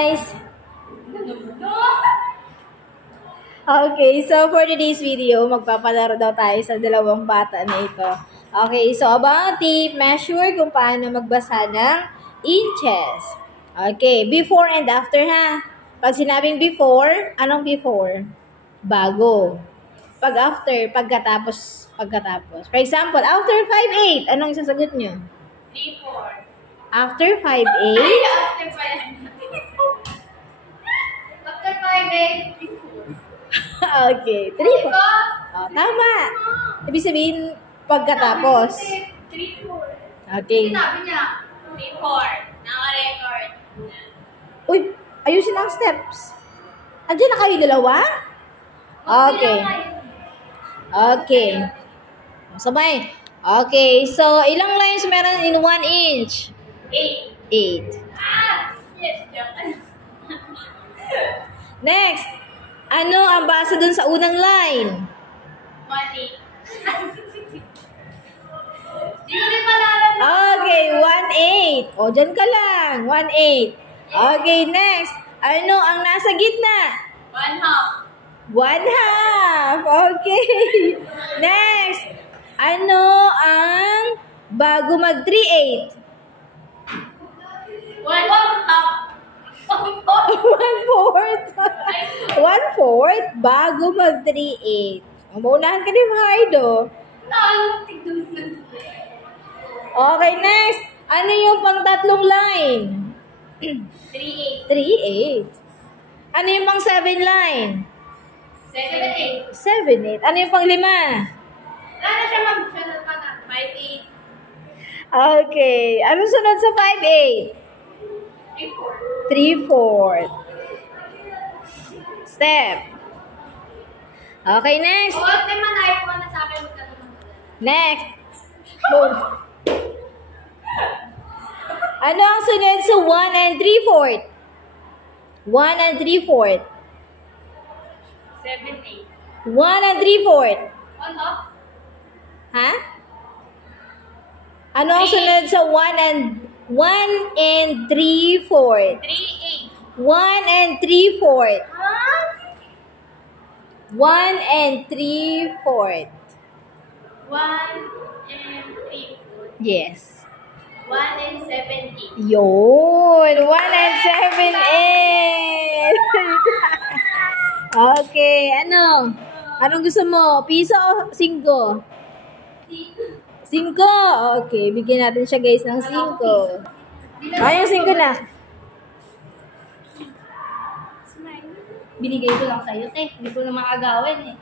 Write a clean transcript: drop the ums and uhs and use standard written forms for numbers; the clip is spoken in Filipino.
guys! Okay, so for today's video, magpapalaro daw tayo sa dalawang bata na ito. Okay, so abang tip, measure kung paano magbasa ng inches. Okay, before and after ha. Pag sinabing before, anong before? Bago. Pag after, pagkatapos. For example, after 5'8", anong isasagot nyo? 3'4". After 5'8"? Ay, after 5'8". After 5'8", 3'4". Okay, 3'4". Oh, tama. Ibig sabihin, pagkatapos. 3'4". Okay. Sinabi niya, 3'4". Naka-record. Uy, ayusin ang steps. Andiyan na kayo dalawa? Okay. Okay. Sabay. Okay, so ilang lines meron in 1 inch? 8. Ah! Yes, Next. Ano ang basa dun sa unang line? 1'8". Di ko din malala. Okay, 1/8. O, dyan ka lang. 1/8. Okay, next. Ano ang nasa gitna? 1/2. 1/2. Okay. Next. Ano ang bago mag 3/8? 1/2. 1/4. 1/4 bago mag 3/8. Maunahan ka ni Hardo. Okay, next. Ano yung pang tatlong line? 3/8. 3/8. Ano yung pang 7 line? 7/8. 7/8. Ano yung pang 5? Ano siya mag-sunod pa na? 5/8. Okay. Ano sunod sa 5/8? 3/4. 3/4. Step. Okay, next. O, ate, manay po na sa akin. Next. Boom. Ano ang sunod sa 1 and 3/4? 1 and 3/4. 7/8. 1 and 3/4. Ano? Ha? Ano ang sunod sa 1 and 3/4? 3/8. 1 and 3/4. Ha? 1 and 3/4. 1 and 3/4. Yes. 1 and 7/8. Yun. 1 and 7/8. Okay. Ano? Anong gusto mo? Piso o 5? 5. Okay. Bigyan natin siya guys ng 5. Ay, yung 5 na. Binigay ko lang sa'yo, te. Hindi ko na makagawin eh.